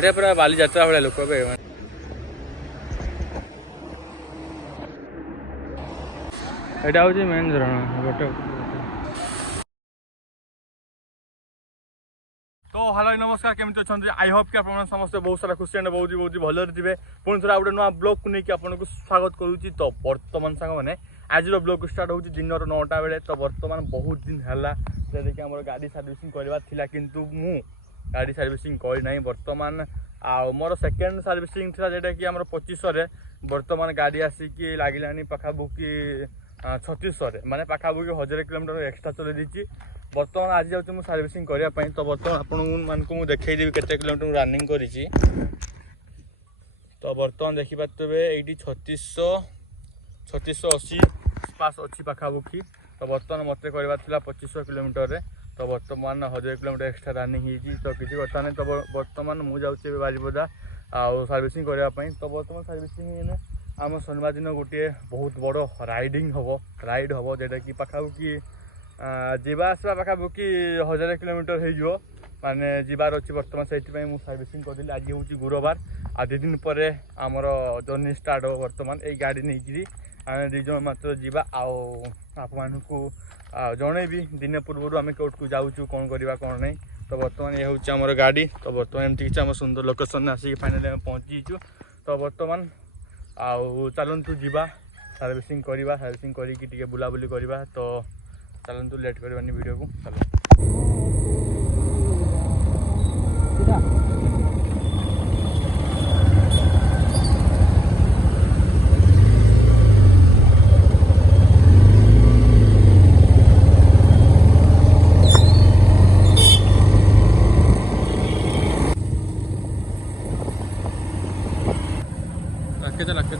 এটা পুরা বালিযাত্রা ভଳିয়া লোক ଏବେ এটা হচ্ছে মেন ঝରଣା ଗୋଟେ। तो हेलो नमस्कार केमती अच्छा आई होप कि आप समस्त बहुत सारा खुशी एंड बहुत बहुत भले थे पुणी थोड़ा गोटे नुआ ब्लॉग को लेकिन आपको स्वागत करुच्ची। तो बर्तमान सांग मैंने आज ब्लॉग स्टार्ट होती दिन 9टा बेले। तो बर्तमान बहुत दिन है जैसे आम गाड़ी सर्विसिंग करवा किंतु मु गाड़ी सर्विसिंग करना बर्तमान मोर सेकेंड सर्विसिंग था जोटा कि आम 2500 बर्तमान गाड़ी आसिकी लगे पाखापुखी 3600 माने पाखापुखी 1000 किलोमीटर एक्सट्रा चल दी। बर्तमान आज जाऊँ मुझे सर्विसिंग करने तो बर्तमान आपण मुझे देखदेवी केते किलोमीटर रनिंग करी। तो बर्तमान देखिपे ये 3680 पास अच्छी पाखापुखी। तो बर्तमान मत करवा 2500 किलोमीटर। तो बर्तमान 1000 किलोमीटर एक्सट्रा रनिंग होती। तो किसी कथा नहीं। तो बर्तमान मुझे जाऊँ बारिपदा आउ सर्विसिंग करने। तो बर्तमान सर्विसिंग आम शनिवार दिन गोटे बहुत बड़ राइडिंग हम राइड हम जोटा कि पाखापुखी जावा आसवा पाखापुखी 1000 किलोमीटर हो माने जीवार अच्छी। बर्तमान से सर्विसिंग करी। आज हूँ गुरुवार आ 2 दिन पर आमर जर्नी स्टार्ट हो। बर्तमान ये गाड़ी नहीं आम 2 जन मात्र जावा आप जनईबी दिन पूर्व आम कौट को जाऊँ कौन करवा कौन नहीं। तो बर्तमान ये हूँ आमर गाड़ी। तो बर्तमान एमती किसी आम सुंदर लोकेशन आसिक फाइनाली आम पहुँचीचु। तो बर्तमान आउ चलतु जावा सर्विसिंग करवा सर्विसिंग करके बुलाबुली करवा। तो चलतु लेट करवानी वीडियो को चलो। रखे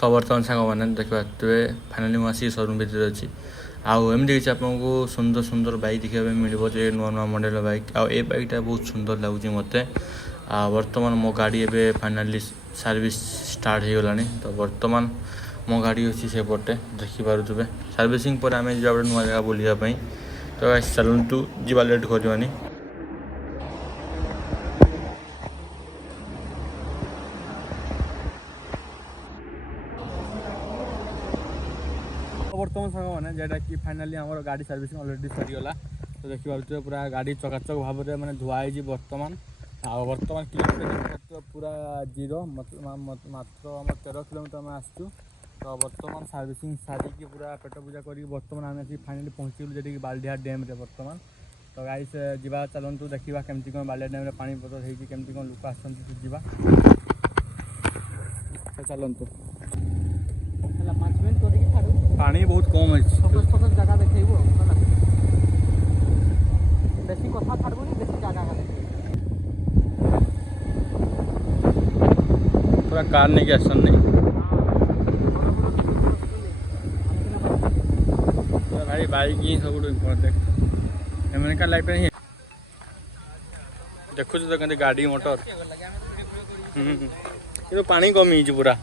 तो बर्तमान सांग मैंने देखा फाइनाली मुझे शोरूम भर अच्छी आमती किसी आपको सुंदर सुंदर बाइक देखा मिल नुआ नुआ मॉडल बाइक ए बाइकटा बहुत सुंदर लगुच मत। बर्तमान मो गाड़ी एवं फाइनाली सर्विस स्टार्ट हो गलानी। तो बर्तमान मो गाड़ी अच्छी सेपटे देखिपे सर्विसिंग पर आम जा नुआ जगह बुलापी। तो चलतु जा लेट करवानी। बर्तमान सांग मैंने जेटा कि फाइनाली आम गाड़ी सर्विसिंग अलरेडी सरीगला। तो देखिए पूरा गाड़ी चकाचक भाव में मैंने धुआई बर्तमान बर्तमान किलोमीटर पूरा 0 मात्र आम 13 किलोमीटर आम आसचु। तो बर्तमान सर्विसिंग सारिकी पूरा पेट पूजा कर बर्तमान आम फाइनाली पहुँचलु जेटी बालडिहा डैम रे बर्तमान। तो गाइस जावा चलतु देखा केमती कौन बालडिहा डैम रे पानी पतर होती केमती कौन लोक आसवा चलतु पानी बहुत कम है जगह देखो बेसी कथा छाड़बनी बेसी जगह पूरा कार नहीं के आसन नहीं भाई बाइक ही सब इम्पोर्टेंट एमन लाइफ में देखु तो कहते गाड़ी मोटर ये पानी कमी पूरा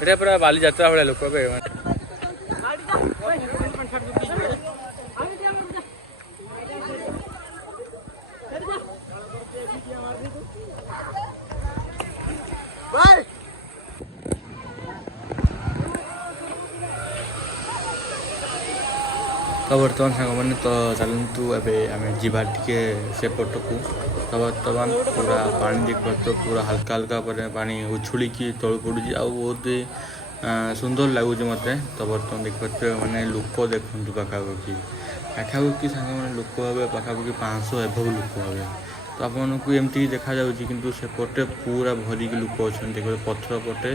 এটা পুরা বালিযাত্রা ভଳିয়া লোক ଏବେ बर्तमान सांग मैंने तो चलतु एम जीवा टे सेपट को तो बर्तमान पूरा पानी देख तो पूरा हल्का हल्का पानी उछुड़ी तल पड़ी आ बहुत सुंदर लगुच मत तो बर्तमान देखिए मैंने लोक देखूँ पाखापाखि सांग मैंने लोक हे पाखापाखि 500 एभव लोक हे तो आपको एमती देखा कि सेपटे पूरा भरिक लोक अच्छा देखिए पथर पटे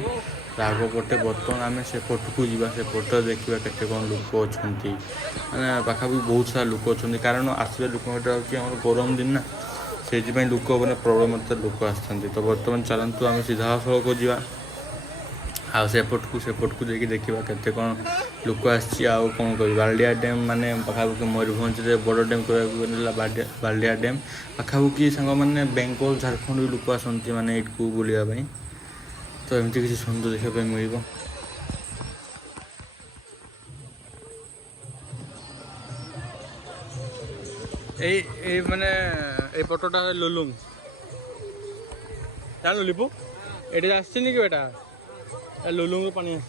राग पटे बर्तमान आम सेपट को जा सेपट देखा केते कौन लोक अच्छा मैंने पाखापाखि बहुत सारा लोक अच्छा कारण आसवे लोक हूँ गरम दिन ना से लोक मैंने प्रबल मात्रा लोक आसते तो बर्तमान चलतु आम सीधा सड़क जा सेपट को जाकि देखा केते कौन लोक आउ कौन कर बालिया डैम माने पाखापाखि मयूरभंज बड़ डैम कहला बालिया डैम पाखापाखि सांग मैंने बेंगल झारखंड लोक आसती मैंने ये को बुलायापाई तो एमती किसी सुंदर देखा मिल माने ए पटोटा लुलुंग जान लिपु ये आसनी कि बेटा लुलुंग पानी आस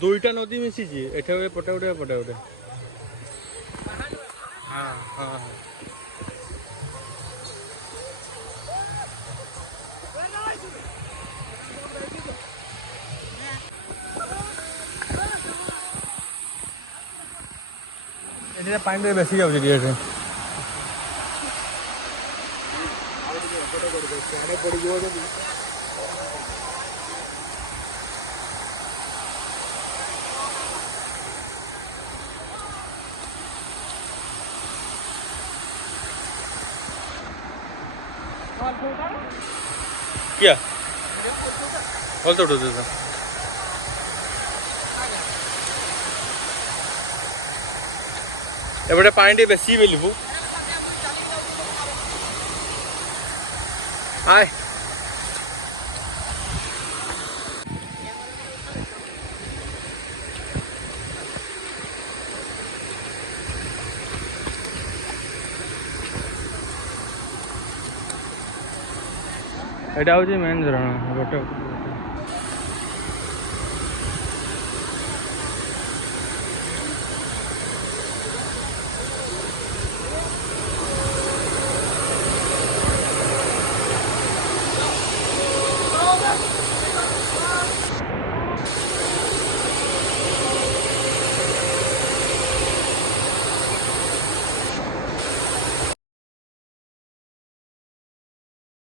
दुईटा नदी मिसी एटे पटे गोटे पटे गोटे हाँ हाँ हाँ ये पानी बेसी जाऊँ क्या बोल तो उठो एपटे पानी बेसी बेलू आए एटा हूँ मेन झरणा गोटे